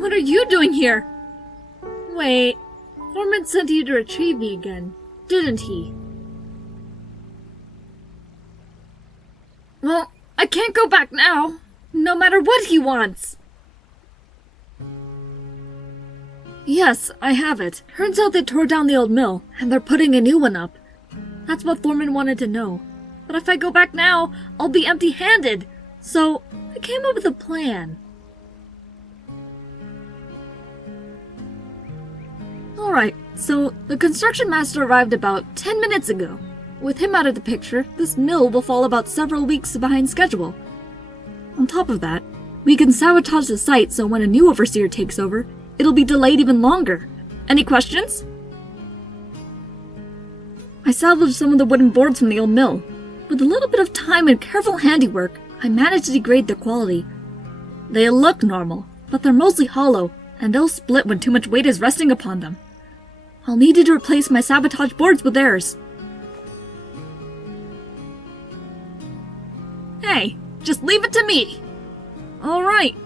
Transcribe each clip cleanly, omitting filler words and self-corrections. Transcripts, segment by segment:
What are you doing here? Wait, Foreman sent you to retrieve me again, didn't he? Well, I can't go back now, no matter what he wants. Yes, I have it. Turns out they tore down the old mill, and they're putting a new one up. That's what Foreman wanted to know. But if I go back now, I'll be empty-handed. So, I came up with a plan. Alright, so the construction master arrived about 10 minutes ago. With him out of the picture, this mill will fall about several weeks behind schedule. On top of that, we can sabotage the site so when a new overseer takes over, it'll be delayed even longer. Any questions? I salvaged some of the wooden boards from the old mill. With a little bit of time and careful handiwork, I managed to degrade their quality. They look normal, but they're mostly hollow, and they'll split when too much weight is resting upon them. I'll need you to replace my sabotage boards with theirs. Hey, just leave it to me! Alright,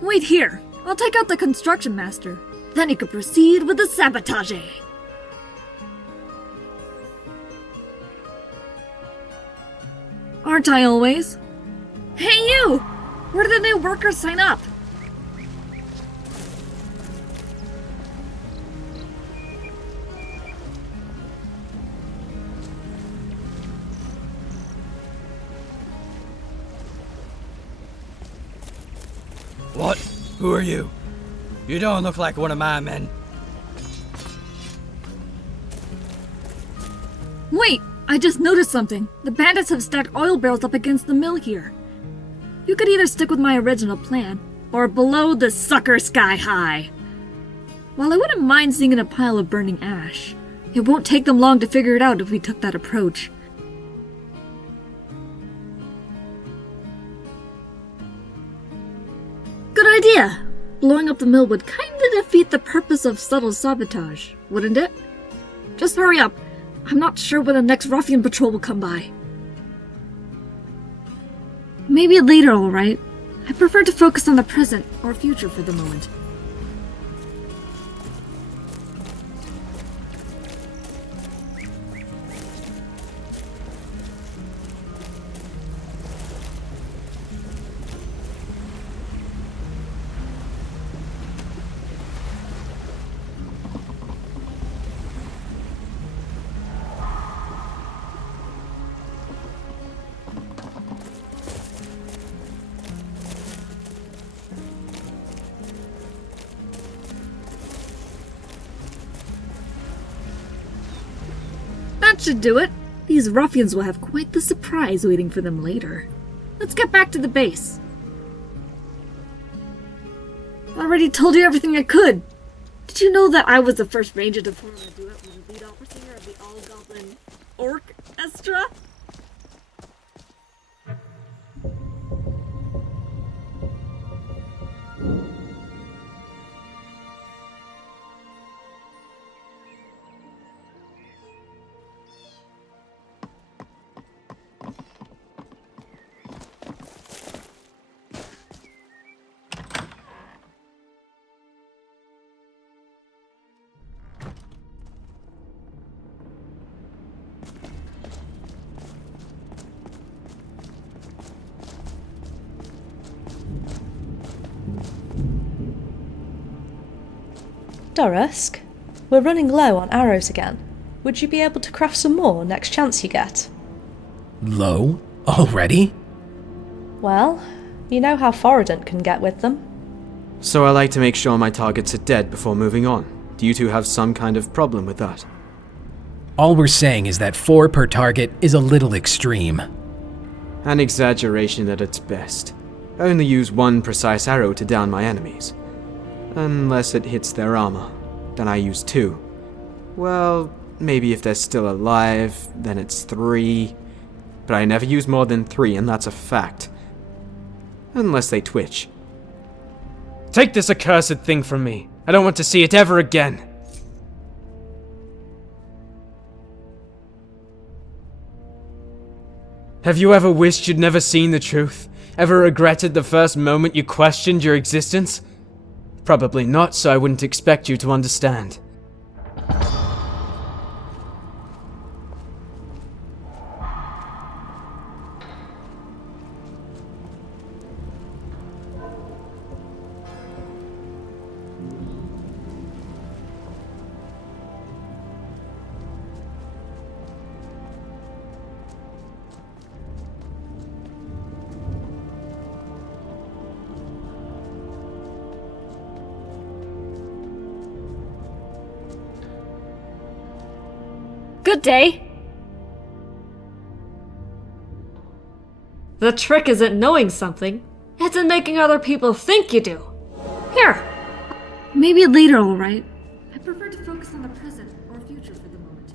wait here. I'll take out the construction master. Then you can proceed with the sabotage. Aren't I always? Hey you! Where do the new workers sign up? What? Who are you? You don't look like one of my men. Wait! I just noticed something. The bandits have stacked oil barrels up against the mill here. You could either stick with my original plan, or blow the sucker sky high. While I wouldn't mind seeing a pile of burning ash, it won't take them long to figure it out if we took that approach. Good idea! Blowing up the mill would kinda defeat the purpose of subtle sabotage, wouldn't it? Just hurry up. I'm not sure when the next ruffian patrol will come by. Maybe later, alright. I prefer to focus on the present or future for the moment. That should do it. These ruffians will have quite the surprise waiting for them later. Let's get back to the base. I already told you everything I could. Did you know that I was the first ranger to form a duet with the lead opera singer of the all-goblin orchestra? Dorusk, we're running low on arrows again. Would you be able to craft some more next chance you get? Low? Already? Well, you know how Foradent can get with them. So I like to make sure my targets are dead before moving on. Do you two have some kind of problem with that? All we're saying is that 4 per target is a little extreme. An exaggeration at its best. I only use 1 precise arrow to down my enemies. Unless it hits their armor. Then I use 2. Well, maybe if they're still alive, then it's 3. But I never use more than 3, and that's a fact. Unless they twitch. Take this accursed thing from me. I don't want to see it ever again. Have you ever wished you'd never seen the truth? Ever regretted the first moment you questioned your existence? Probably not, so I wouldn't expect you to understand. Good day! The trick isn't knowing something, it's in making other people think you do. Here! Maybe later, alright. I prefer to focus on the present or future for the moment.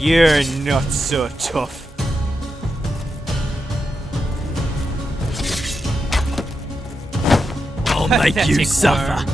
You're not so tough. I'll make you suffer.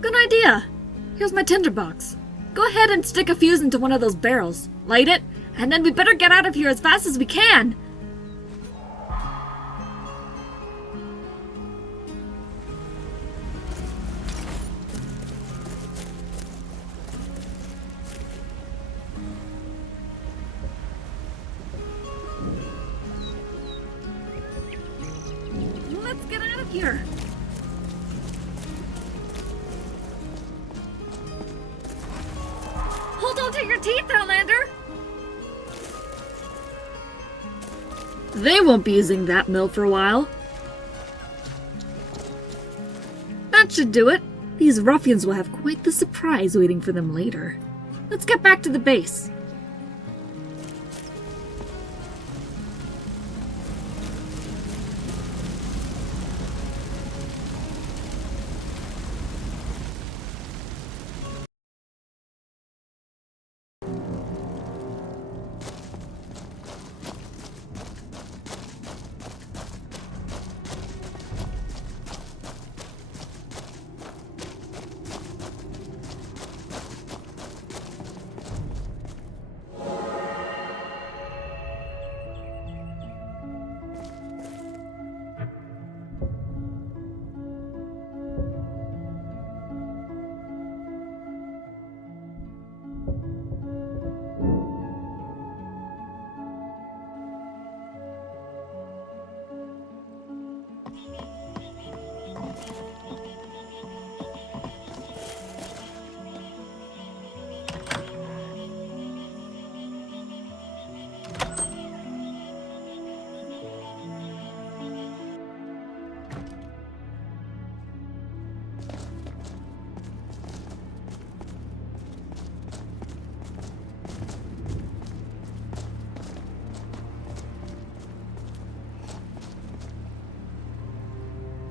Good idea. Here's my tinderbox. Go ahead and stick a fuse into one of those barrels. Light it, and then we better get out of here as fast as we can. Let's get out of here. Hold on to your teeth, Outlander! They won't be using that mill for a while. That should do it. These ruffians will have quite the surprise waiting for them later. Let's get back to the base.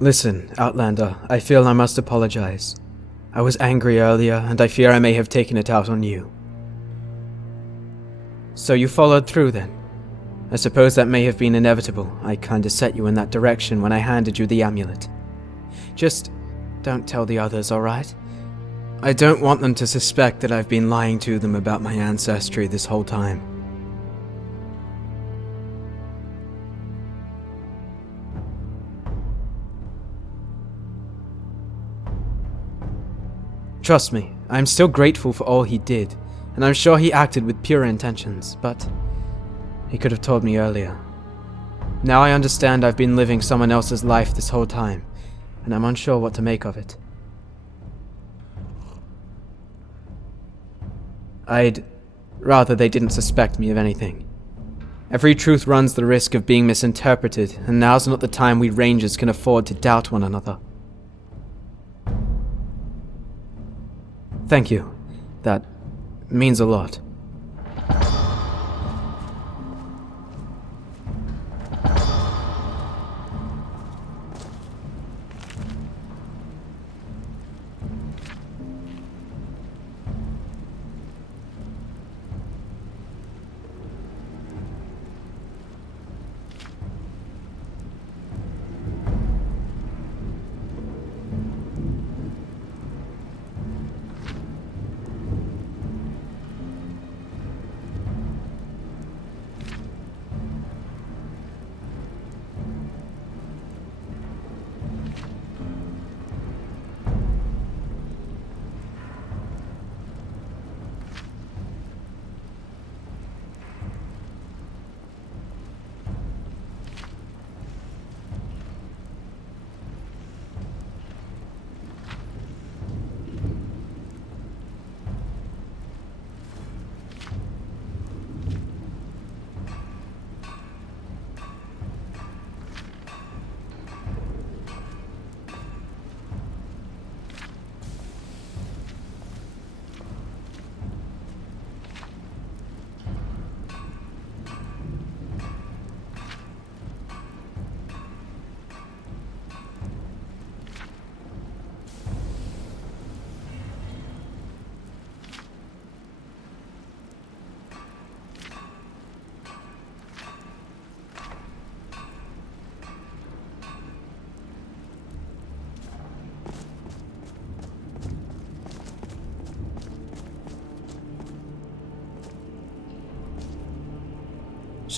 Listen, Outlander, I feel I must apologize. I was angry earlier, and I fear I may have taken it out on you. So you followed through then? I suppose that may have been inevitable. I kinda set you in that direction when I handed you the amulet. Just don't tell the others, alright? I don't want them to suspect that I've been lying to them about my ancestry this whole time. Trust me, I am still grateful for all he did, and I'm sure he acted with pure intentions, but he could have told me earlier. Now I understand I've been living someone else's life this whole time, and I'm unsure what to make of it. I'd rather they didn't suspect me of anything. Every truth runs the risk of being misinterpreted, and now's not the time we Rangers can afford to doubt one another. Thank you. That means a lot.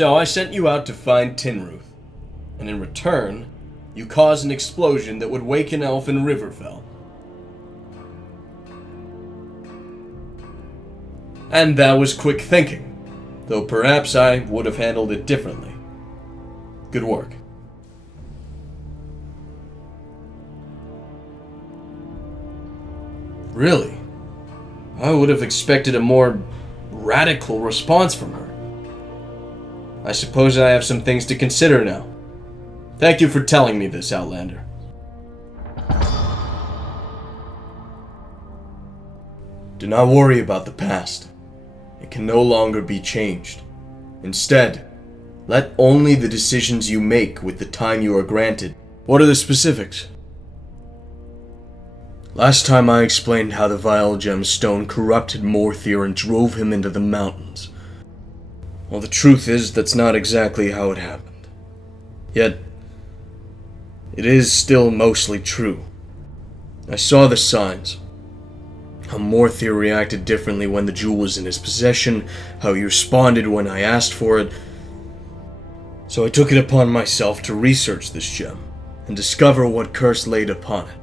So I sent you out to find Tinruth, and in return, you caused an explosion that would wake an elf in Riverfell. And that was quick thinking, though perhaps I would have handled it differently. Good work. Really? I would have expected a more radical response from her. I suppose I have some things to consider now. Thank you for telling me this, Outlander. Do not worry about the past. It can no longer be changed. Instead, let only the decisions you make with the time you are granted. What are the specifics? Last time I explained how the Vile Gemstone corrupted Morthir and drove him into the mountains. Well, the truth is that's not exactly how it happened. Yet, it is still mostly true. I saw the signs. How Morthir reacted differently when the jewel was in his possession, how he responded when I asked for it. So I took it upon myself to research this gem, and discover what curse laid upon it.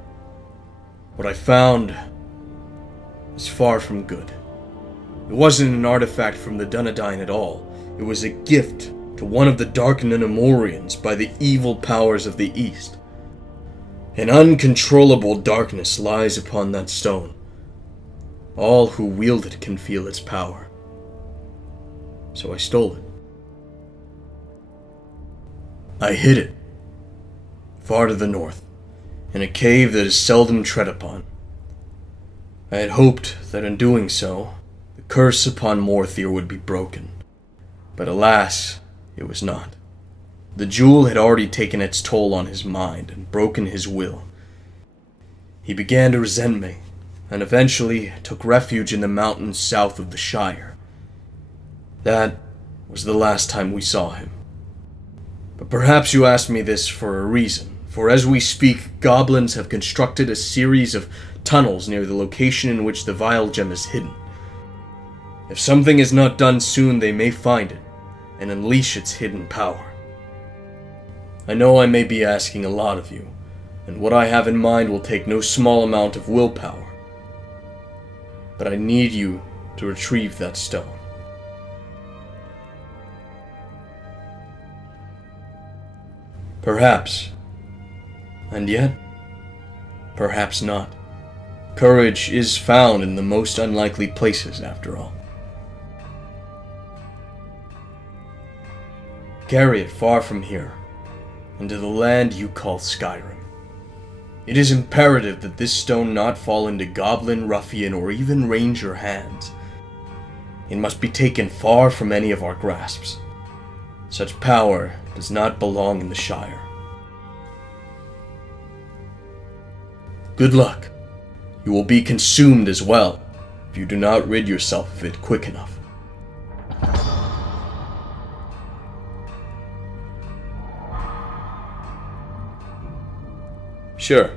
What I found is far from good. It wasn't an artifact from the Dunedain at all. It was a gift to one of the Dark Nunamorians by the evil powers of the East. An uncontrollable darkness lies upon that stone. All who wield it can feel its power. So I stole it. I hid it, far to the north, in a cave that is seldom tread upon. I had hoped that in doing so, the curse upon Morthir would be broken. But alas, it was not. The jewel had already taken its toll on his mind and broken his will. He began to resent me, and eventually took refuge in the mountains south of the Shire. That was the last time we saw him. But perhaps you asked me this for a reason, for as we speak, goblins have constructed a series of tunnels near the location in which the Vile Gem is hidden. If something is not done soon, they may find it, and unleash its hidden power. I know I may be asking a lot of you, and what I have in mind will take no small amount of willpower. But I need you to retrieve that stone. Perhaps. And yet, perhaps not. Courage is found in the most unlikely places, after all. Carry it far from here, into the land you call Skyrim. It is imperative that this stone not fall into goblin, ruffian, or even ranger hands. It must be taken far from any of our grasps. Such power does not belong in the Shire. Good luck. You will be consumed as well, if you do not rid yourself of it quick enough. Sure.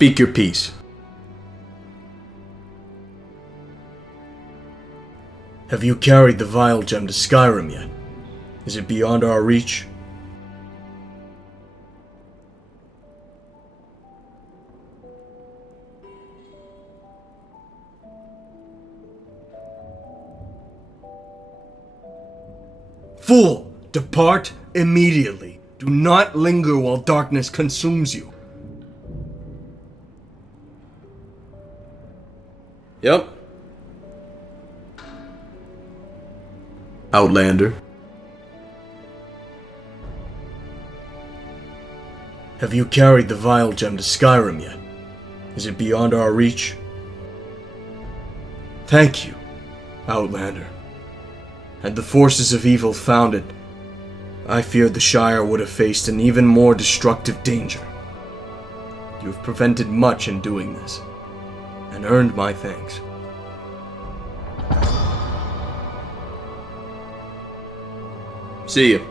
Speak your piece. Have you carried the Vile Gem to Skyrim yet? Is it beyond our reach? Fool! Depart immediately. Do not linger while darkness consumes you. Yep. Outlander. Have you carried the Vile Gem to Skyrim yet? Is it beyond our reach? Thank you, Outlander. Had the forces of evil found it, I feared the Shire would have faced an even more destructive danger. You have prevented much in doing this, and earned my thanks. See you.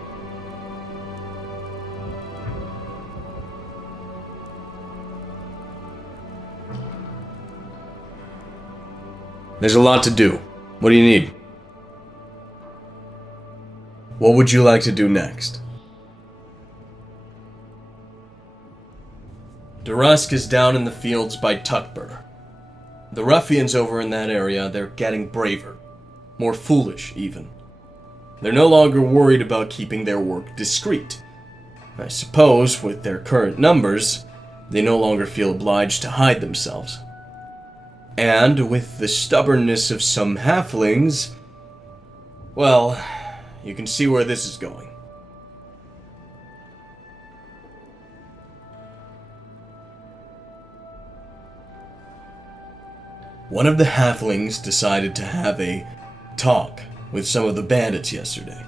There's a lot to do. What do you need? What would you like to do next? Durusk is down in the fields by Tuckbur. The ruffians over in that area, they're getting braver. More foolish, even. They're no longer worried about keeping their work discreet. I suppose, with their current numbers, they no longer feel obliged to hide themselves. And with the stubbornness of some halflings, well, you can see where this is going. One of the halflings decided to have a talk with some of the bandits yesterday.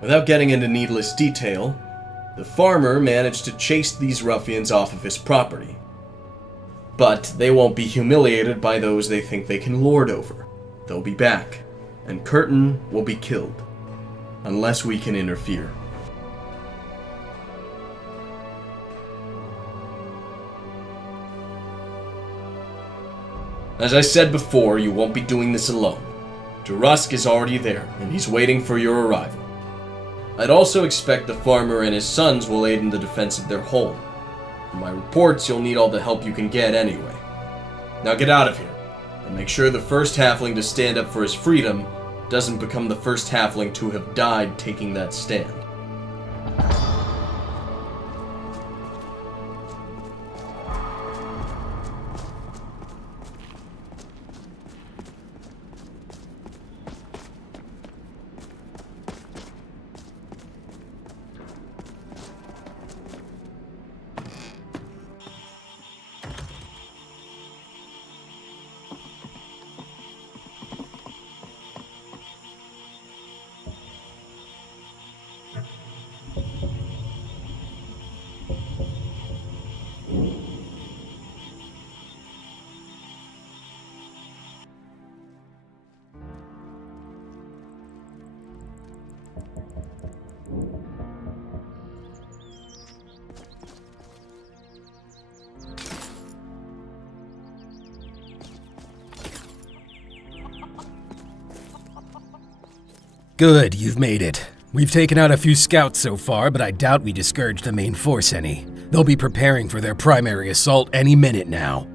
Without getting into needless detail, the farmer managed to chase these ruffians off of his property. But they won't be humiliated by those they think they can lord over. They'll be back, and Curtin will be killed. Unless we can interfere. As I said before, you won't be doing this alone. Durusk is already there, and he's waiting for your arrival. I'd also expect the farmer and his sons will aid in the defense of their home. From my reports, you'll need all the help you can get anyway. Now get out of here, and make sure the first halfling to stand up for his freedom doesn't become the first halfling to have died taking that stand. Good, you've made it. We've taken out a few scouts so far, but I doubt we discouraged the main force any. They'll be preparing for their primary assault any minute now.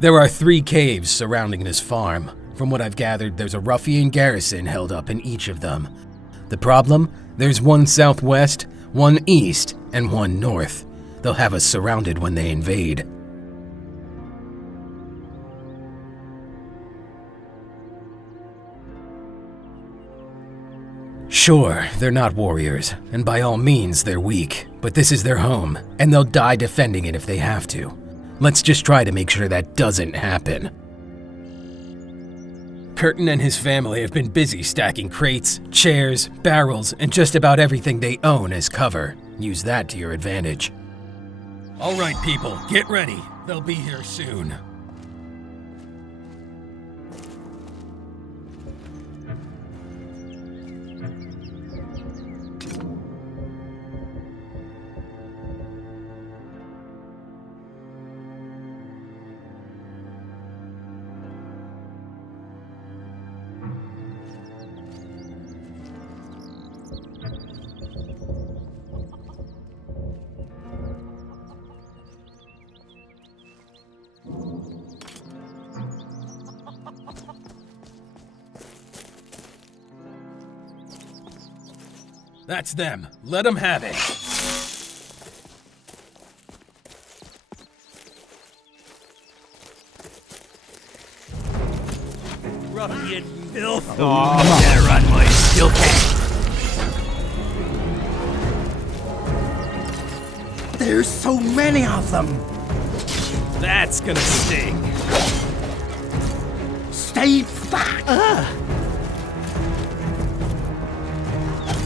There are 3 caves surrounding this farm. From what I've gathered, there's a ruffian garrison held up in each of them. The problem? There's one southwest, one east, and one north. They'll have us surrounded when they invade. Sure, they're not warriors, and by all means they're weak, but this is their home, and they'll die defending it if they have to. Let's just try to make sure that doesn't happen. Curtin and his family have been busy stacking crates, chairs, barrels, and just about everything they own as cover. Use that to your advantage. All right, people, get ready. They'll be here soon. That's them. Let them have it. Ruffian filth. Oh, better run, boy. Still can. There's so many of them. That's gonna sting. Stay back.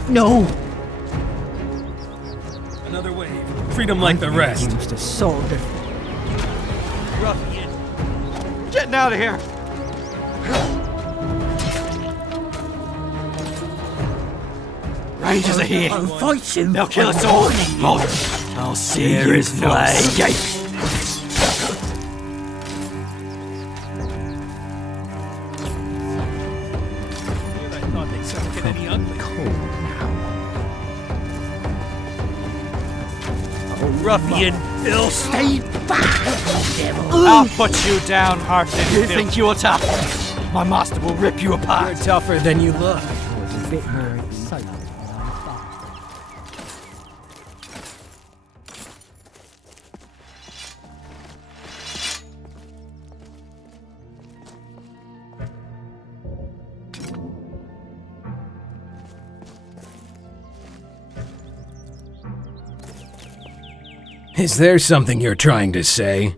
No. Another wave. Treat them like the rest. Used to so different. Ruffian. Getting out of here. Rangers are here. I'll fight you. They'll kill us all. I'll sear his flag. I thought they started getting any ugly. Ruffian filth. Stay back, devil. I'll put you down, Hearted. You think you're tough? My master will rip you apart. You're tougher than you look. I was a bit more excited when I thought. Is there something you're trying to say?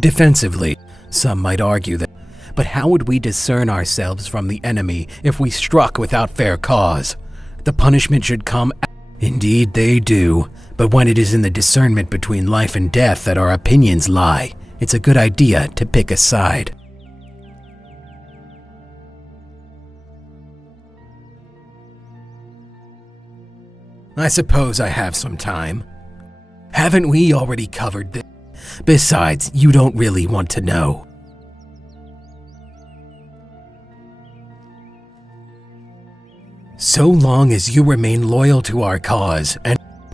Defensively, some might argue that, but how would we discern ourselves from the enemy if we struck without fair cause? The punishment should come. Indeed they do, but when it is in the discernment between life and death that our opinions lie, it's a good idea to pick a side. I suppose I have some time. Haven't we already covered this? Besides, you don't really want to know. So long as you remain loyal to our cause,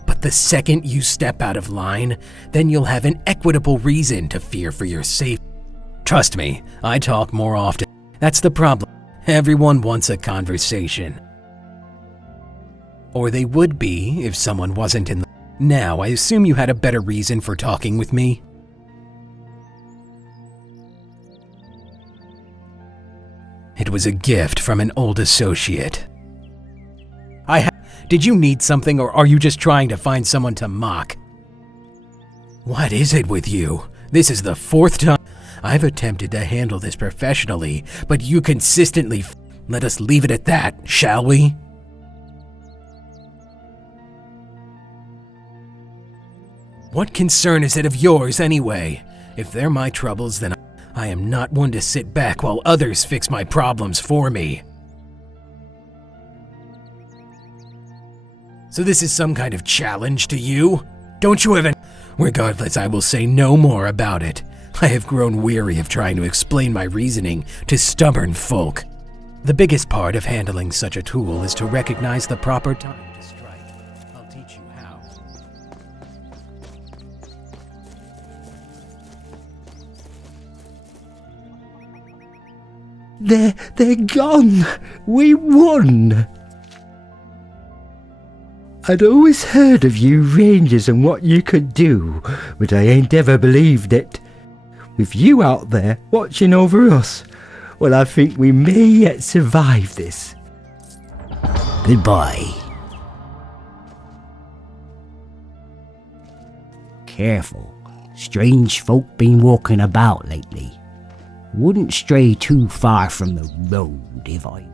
but the second you step out of line, then you'll have an equitable reason to fear for your safety. Trust me, I talk more often. That's the problem. Everyone wants a conversation. Or they would be if someone wasn't in the... Now, I assume you had a better reason for talking with me? It was a gift from an old associate. Did you need something, or are you just trying to find someone to mock? What is it with you? This is the fourth time I've attempted to handle this professionally, but you consistently... Let us leave it at that, shall we? What concern is it of yours, anyway? If they're my troubles, then I am not one to sit back while others fix my problems for me. So this is some kind of challenge to you? Don't you even... Regardless, I will say no more about it. I have grown weary of trying to explain my reasoning to stubborn folk. The biggest part of handling such a tool is to recognize the proper time to strike. I'll teach you how. They're gone. We won. I'd always heard of you Rangers and what you could do, but I ain't ever believed it. With you out there watching over us, well, I think we may yet survive this. Goodbye. Careful. Strange folk been walking about lately. Wouldn't stray too far from the road if I were you.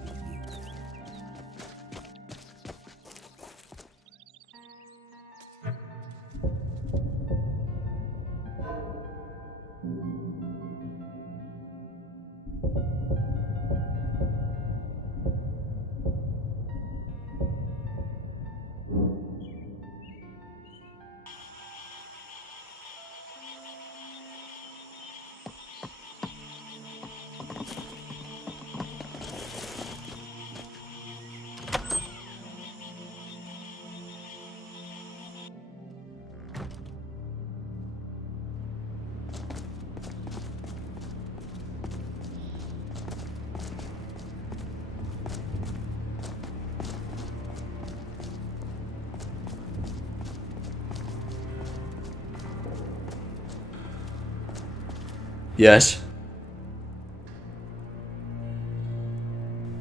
Yes?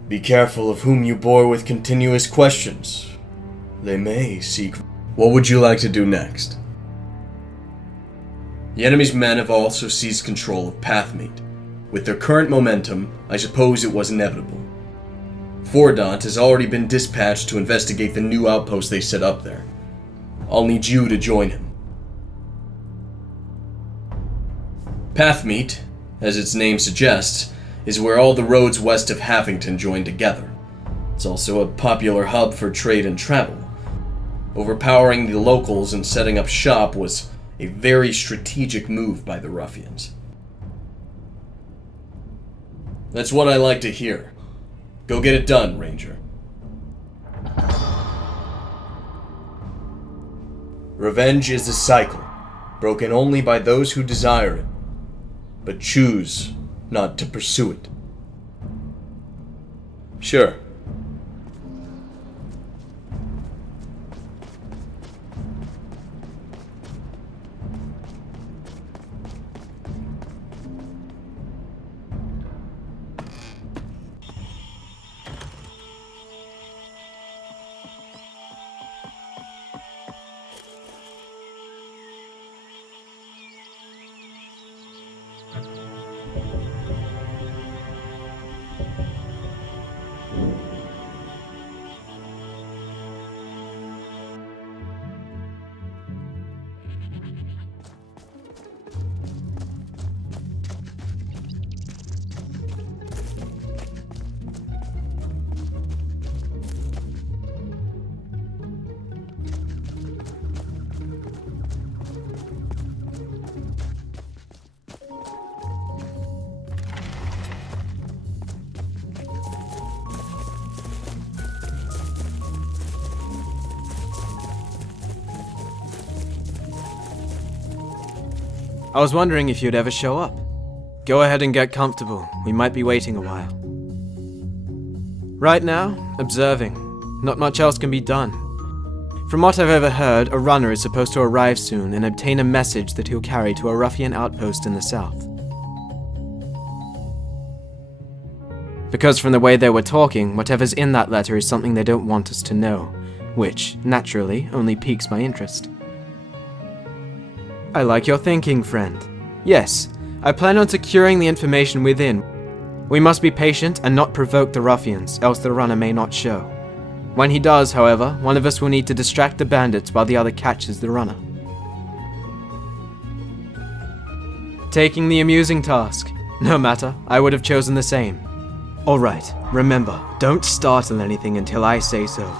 Be careful of whom you bore with continuous questions. They may seek... What would you like to do next? The enemy's men have also seized control of Pathmeet. With their current momentum, I suppose it was inevitable. Fordant has already been dispatched to investigate the new outpost they set up there. I'll need you to join him. Pathmeet, as its name suggests, is where all the roads west of Havington join together. It's also a popular hub for trade and travel. Overpowering the locals and setting up shop was a very strategic move by the ruffians. That's what I like to hear. Go get it done, Ranger. Revenge is a cycle, broken only by those who desire it, but choose not to pursue it. Sure. I was wondering if you'd ever show up. Go ahead and get comfortable. We might be waiting a while. Right now, observing. Not much else can be done. From what I've overheard, a runner is supposed to arrive soon and obtain a message that he'll carry to a ruffian outpost in the south. Because from the way they were talking, whatever's in that letter is something they don't want us to know, which, naturally, only piques my interest. I like your thinking, friend. Yes, I plan on securing the information within. We must be patient and not provoke the ruffians, else the runner may not show. When he does, however, one of us will need to distract the bandits while the other catches the runner. Taking the amusing task. No matter, I would have chosen the same. Alright, remember, don't startle anything until I say so.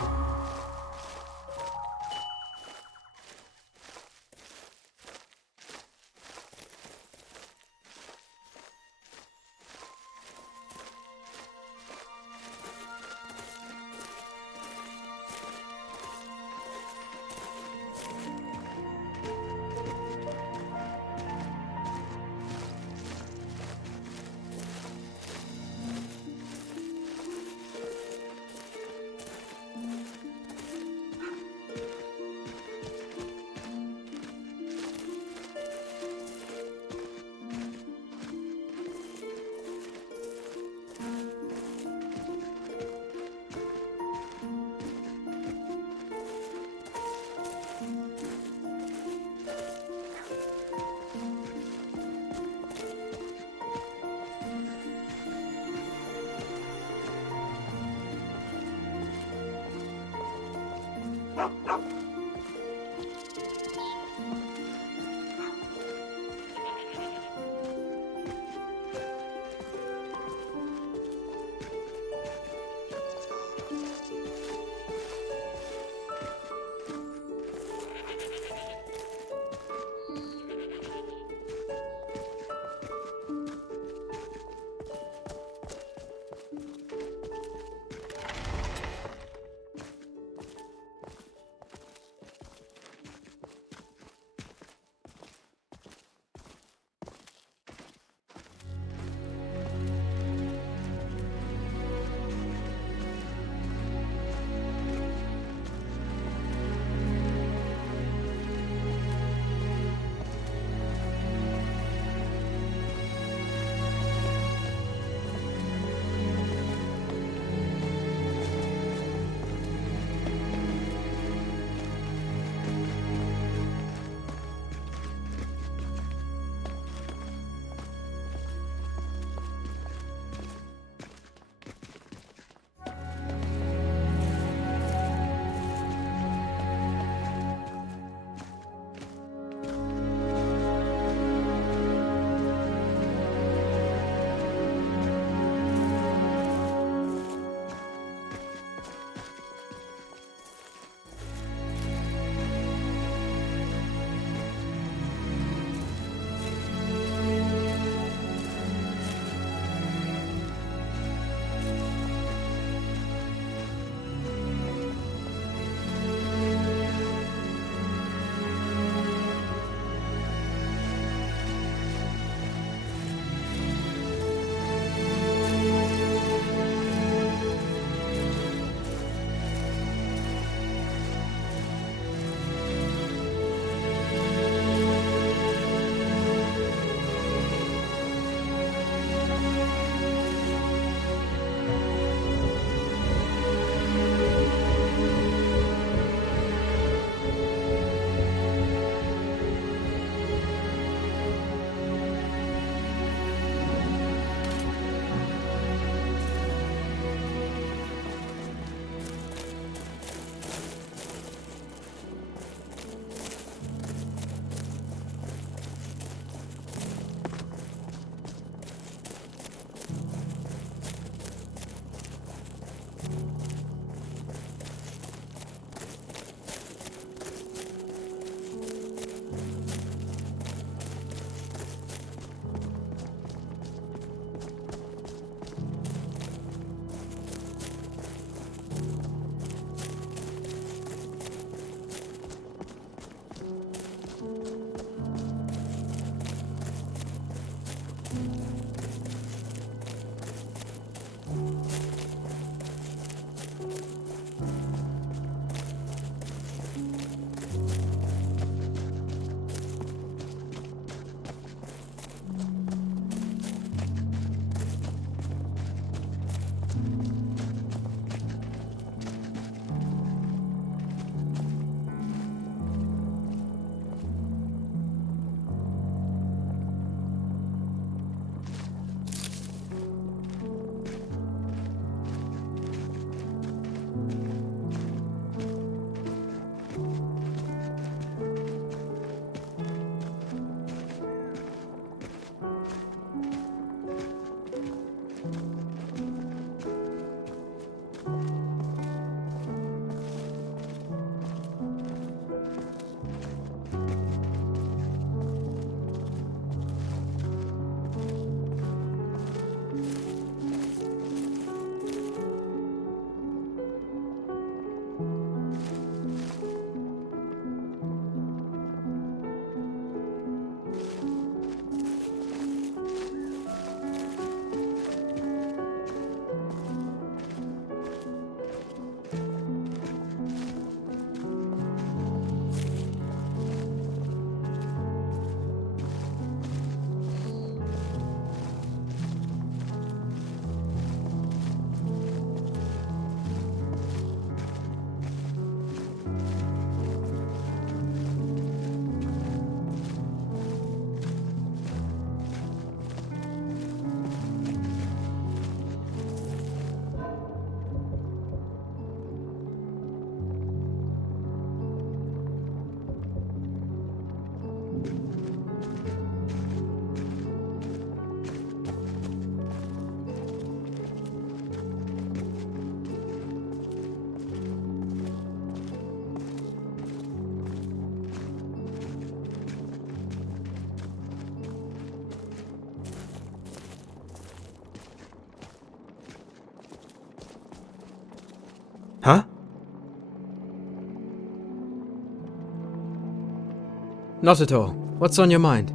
Not at all. What's on your mind?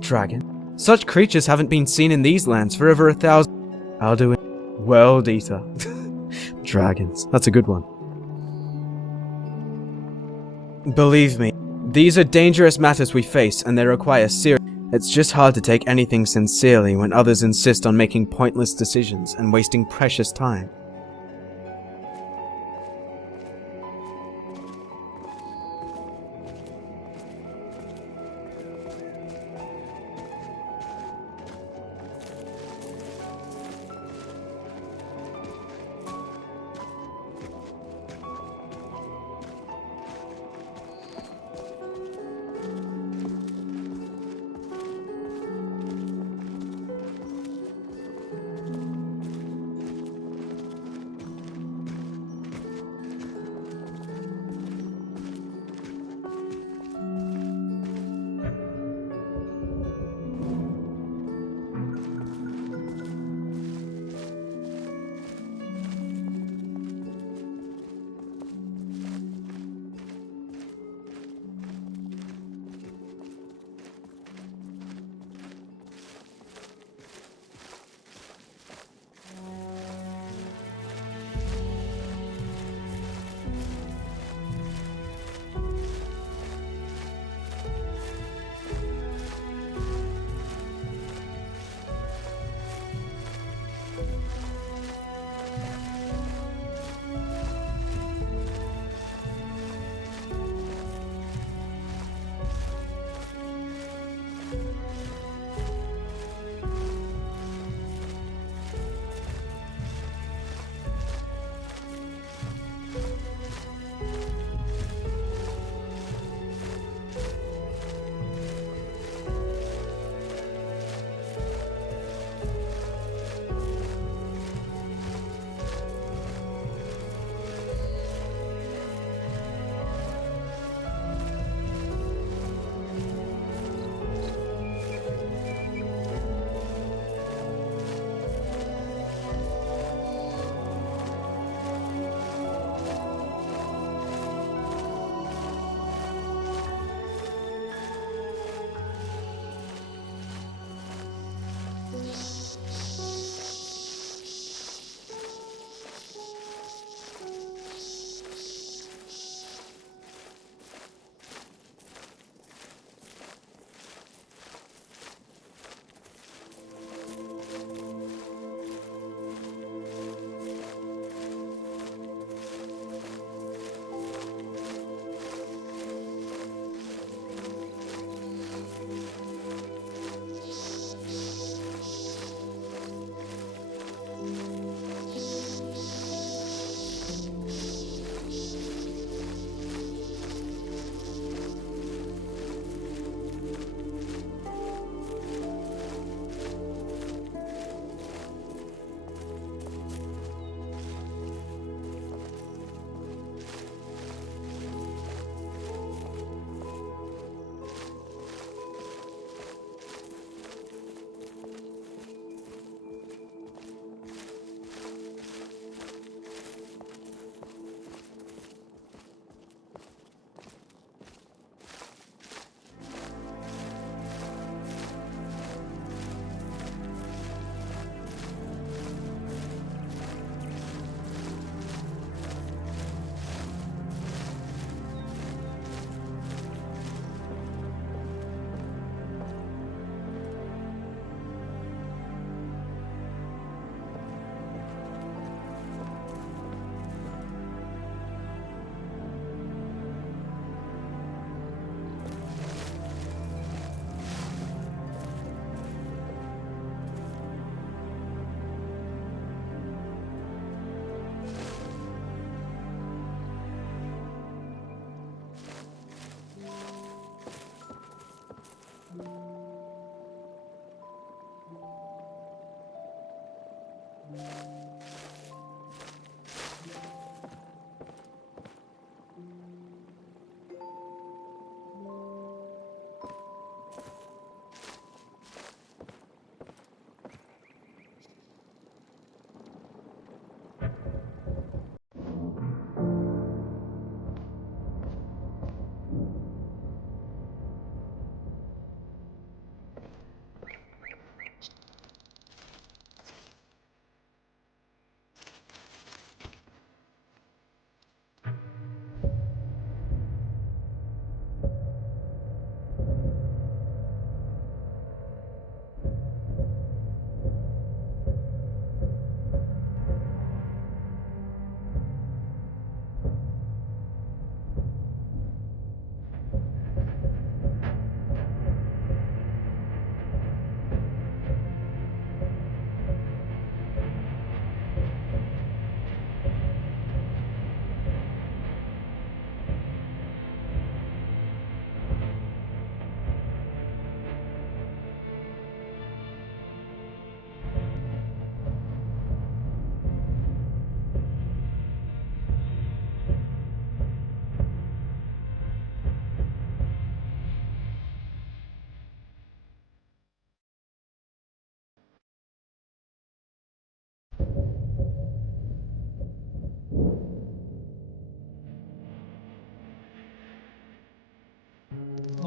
Dragon? Such creatures haven't been seen in these lands for over 1,000... I'll do it. World Eater. Dragons. That's a good one. Believe me, these are dangerous matters we face, and they require serious... It's just hard to take anything sincerely when others insist on making pointless decisions and wasting precious time.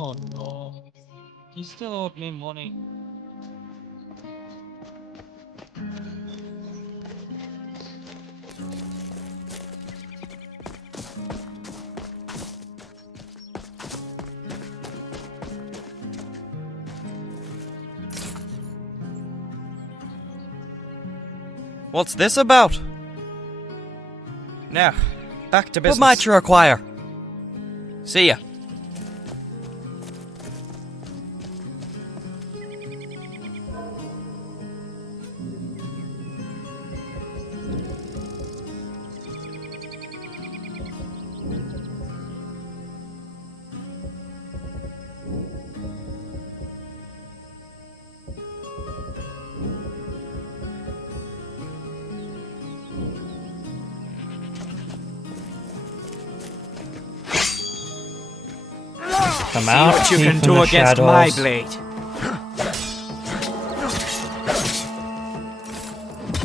Oh no. He still owed me money. What's this about? Now, back to business. What might you require? See ya. Come out, what you can do against my blade.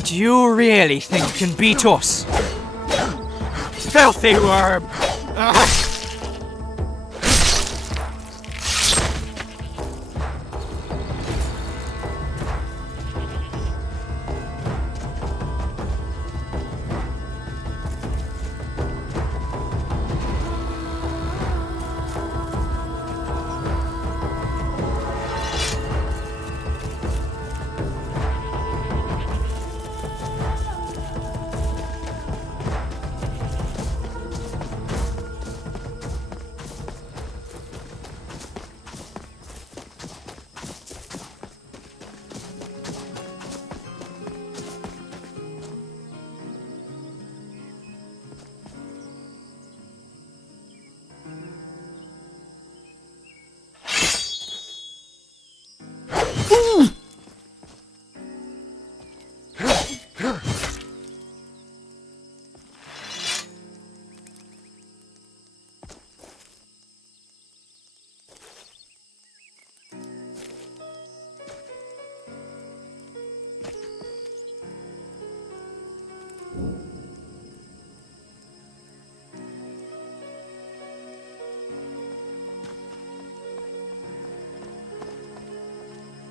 Do you really think you can beat us? Filthy worm!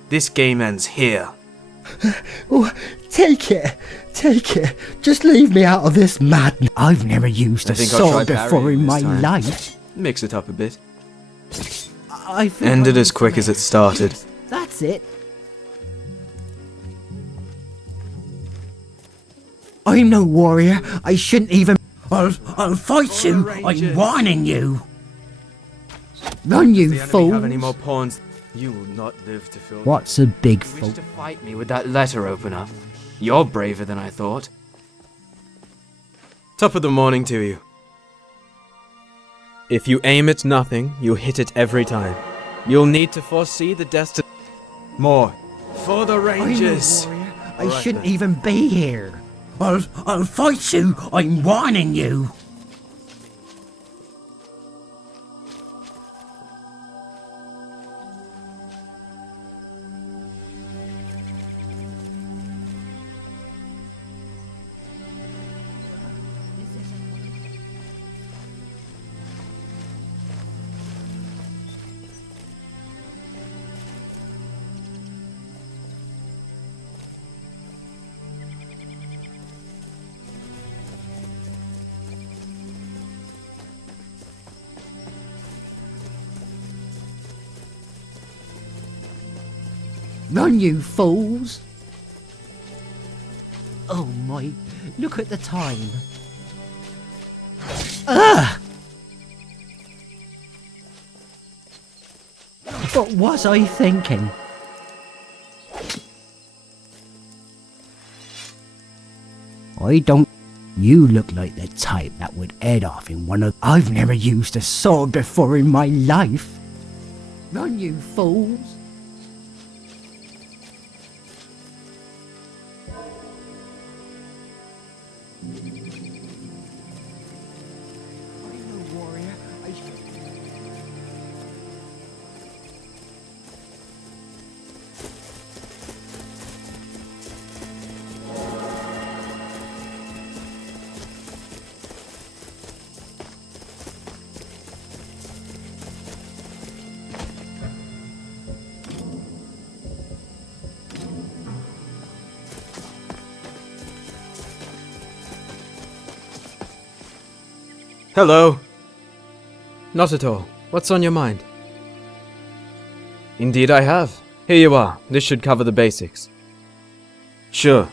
This game ends here. Oh, take it. Just leave me out of this madness. I've never used a sword before in my life. Mix it up a bit. I think Ended as quick as it started. That's it. I'm no warrior. I shouldn't even. I'll fight you. I'm warning you. Run, you If the fool. enemy have any more pawns, you will not live to fill. What's a big You fool? wish to fight me with that letter opener? You're braver than I thought. Top of the morning to you. If you aim at nothing, you hit it every time. You'll need to foresee the destiny. More. For the Rangers! I'm no warrior. I Alright shouldn't then. even be here. I'll fight you. I'm warning you. Run, you fools! Oh my, look at the time. Ugh! What was I thinking? I don't... You look like the type that would head off in one of... I've never used a sword before in my life. Run, you fools! Hello. Not at all. What's on your mind? Indeed I have. Here you are. This should cover the basics. Sure.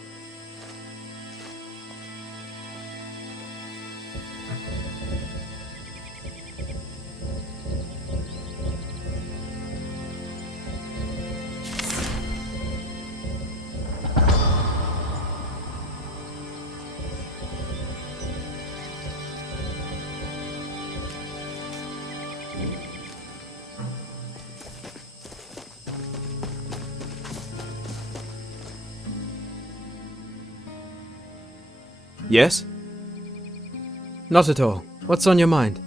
Yes? Not at all. What's on your mind?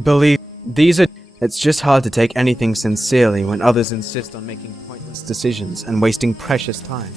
Believe these are... It's just hard to take anything sincerely when others insist on making pointless decisions and wasting precious time.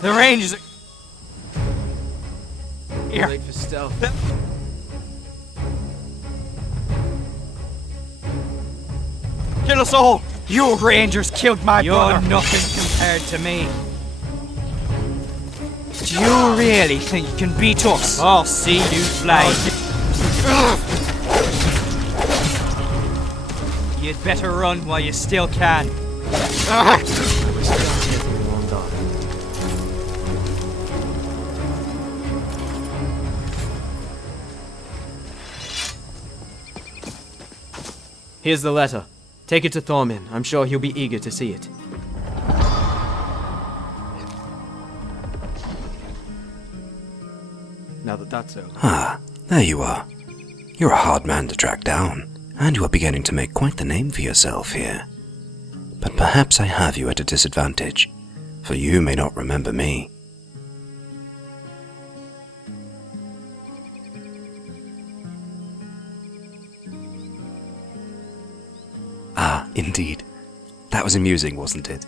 The Rangers are... Here. Late for stealth. Kill us all! You Rangers killed my brother! You're nothing compared to me. Do you really think you can beat us? I'll see you fly. You'd better run while you still can. Here's the letter. Take it to Thormin. I'm sure he'll be eager to see it. Now that that's over. Ah, there you are. You're a hard man to track down, and you are beginning to make quite the name for yourself here. But perhaps I have you at a disadvantage, for you may not remember me. Ah, indeed. That was amusing, wasn't it?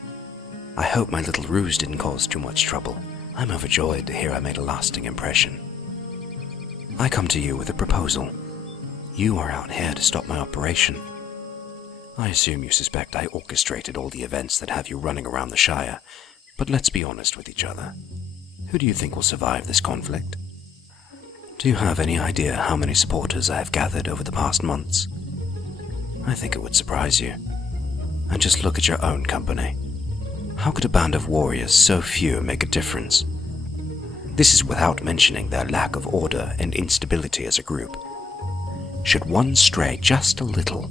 I hope my little ruse didn't cause too much trouble. I'm overjoyed to hear I made a lasting impression. I come to you with a proposal. You are out here to stop my operation. I assume you suspect I orchestrated all the events that have you running around the Shire, but let's be honest with each other. Who do you think will survive this conflict? Do you have any idea how many supporters I have gathered over the past months? I think it would surprise you. And just look at your own company. How could a band of warriors so few make a difference? This is without mentioning their lack of order and instability as a group. Should one stray just a little,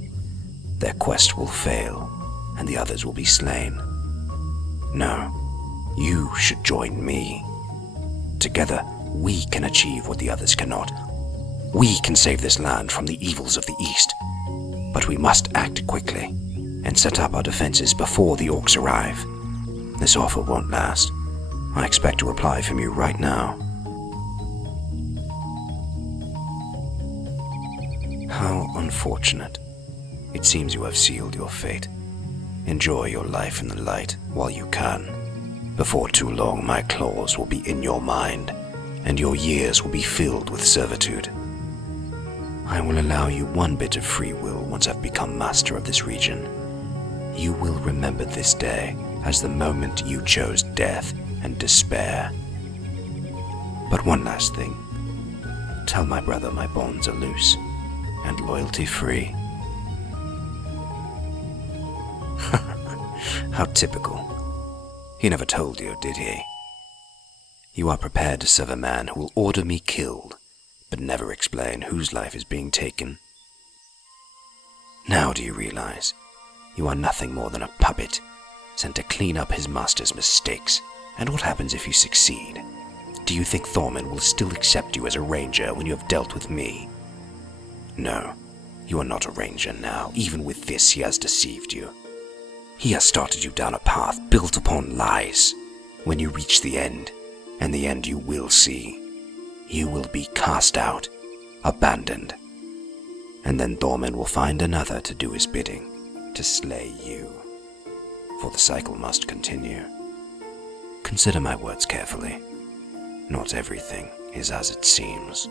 their quest will fail, and the others will be slain. No, you should join me. Together, we can achieve what the others cannot. We can save this land from the evils of the East. But we must act quickly, and set up our defenses before the orcs arrive. This offer won't last. I expect a reply from you right now. How unfortunate. It seems you have sealed your fate. Enjoy your life in the light while you can. Before too long, my claws will be in your mind, and your years will be filled with servitude. I will allow you one bit of free will once I've become master of this region. You will remember this day as the moment you chose death and despair. But one last thing. tell my brother my bonds are loose and loyalty free. How typical. He never told you, did he? You are prepared to serve a man who will order me killed, but never explain whose life is being taken. Now do you realize you are nothing more than a puppet sent to clean up his master's mistakes? And what happens if you succeed? Do you think Thorman will still accept you as a ranger when you have dealt with me? No, you are not a ranger now. Even with this, he has deceived you. He has started you down a path built upon lies. When you reach the end, and the end you will see, you will be cast out, abandoned. And then Thorman will find another to do his bidding, to slay you. For the cycle must continue. Consider my words carefully. Not everything is as it seems.